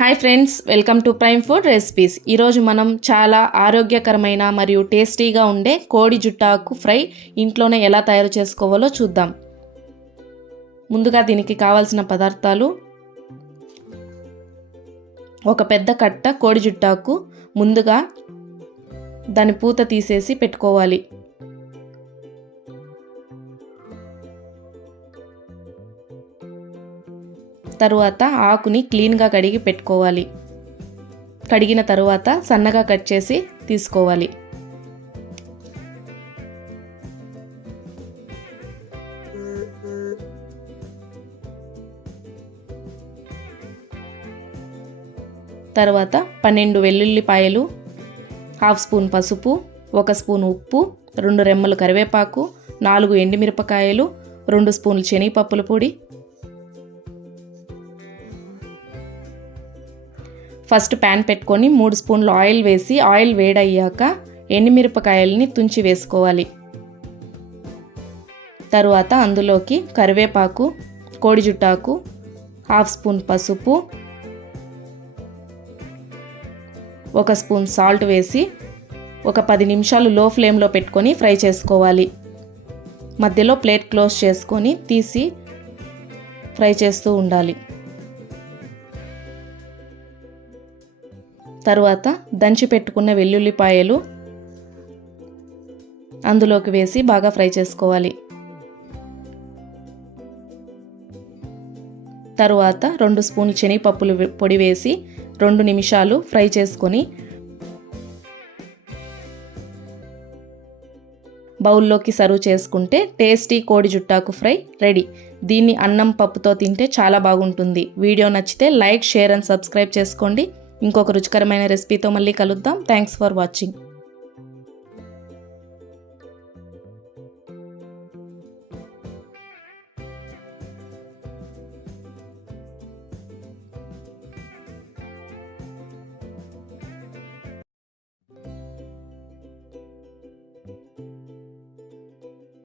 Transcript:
Hi friends, welcome to prime food recipes. ఈరోజు మనం చాలా ఆరోగ్యకరమైన మరియు టేస్టీగా ఉండే కోడి జుట్టాకు ఫ్రై ఇంట్లోనే ఎలా తయారు చేసుకోవాలో చూద్దాం. ముందుగా దీనికి కావాల్సిన పదార్థాలు: ఒక పెద్ద కట్ట కోడి జుట్టాకు ముందుగా దాని పూత తీసేసి పెట్టుకోవాలి. తరువాత ఆకుని క్లీన్గా కడిగి పెట్టుకోవాలి. కడిగిన తరువాత సన్నగా కట్ చేసి తీసుకోవాలి. తర్వాత 12 వెల్లుల్లిపాయలు, హాఫ్ స్పూన్ పసుపు, 1 స్పూన్ ఉప్పు, 2 రెమ్మలు కరివేపాకు, 4 ఎండుమిరపకాయలు, 2 స్పూన్లు శనగపప్పుల పొడి. ఫస్ట్ ప్యాన్ పెట్టుకొని 3 స్పూన్లు ఆయిల్ వేసి ఆయిల్ వేడయ్యాక ఎండుమిరపకాయలని తుంచి వేసుకోవాలి. తరువాత అందులోకి కరివేపాకు, కోడి జుట్టాకు, హాఫ్ స్పూన్ పసుపు, 1 స్పూన్ సాల్ట్ వేసి ఒక 10 నిమిషాలు లో ఫ్లేమ్లో పెట్టుకొని ఫ్రై చేసుకోవాలి. మధ్యలో ప్లేట్ క్లోజ్ చేసుకొని తీసి ఫ్రై చేస్తూ ఉండాలి. తరువాత దంచి పెట్టుకున్న వెల్లుల్లిపాయలు అందులోకి వేసి బాగా ఫ్రై చేసుకోవాలి. తరువాత 2 స్పూన్లు శనగపప్పుల పొడి వేసి 2 నిమిషాలు ఫ్రై చేసుకొని బౌల్లోకి సర్వ్ చేసుకుంటే టేస్టీ కోడి జుట్టాకు ఫ్రై రెడీ. దీన్ని అన్నం పప్పుతో తింటే చాలా బాగుంటుంది. వీడియో నచ్చితే లైక్, షేర్ అండ్ సబ్స్క్రైబ్ చేసుకోండి. ఇంకొక రుచికరమైన రెసిపీతో మళ్ళీ కలుద్దాం. Thanks for watching.